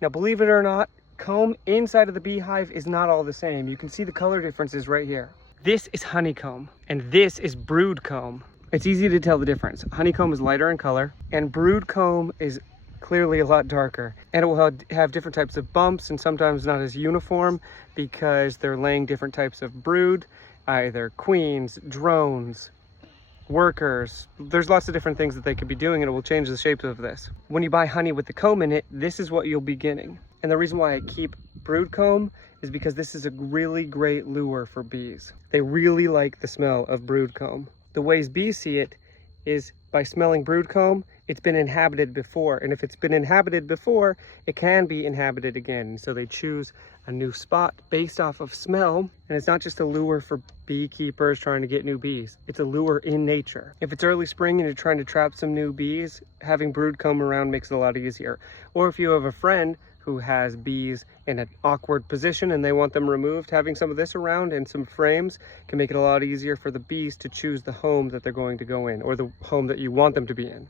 Now, believe it or not, comb inside of the beehive is not all the same. You can see the color differences right here. This is honeycomb, and this is brood comb. It's easy to tell the difference. Honeycomb is lighter in color, and brood comb is clearly a lot darker. And it will have different types of bumps, and sometimes not as uniform because they're laying different types of brood, either queens, drones, workers. There's lots of different things that they could be doing, and it will change the shape of this. When you buy honey with the comb in it, this is what you'll be getting. And the reason why I keep brood comb is because this is a really great lure for bees. They really like the smell of brood comb. The ways bees see it is by smelling brood comb. It's been inhabited before, and if it's been inhabited before, it can be inhabited again. So they choose a new spot based off of smell, and it's not just a lure for beekeepers trying to get new bees. It's a lure in nature. If it's early spring and you're trying to trap some new bees, having brood comb around makes it a lot easier. Or if you have a friend who has bees in an awkward position and they want them removed, having some of this around and some frames can make it a lot easier for the bees to choose the home that they're going to go in, or the home that you want them to be in.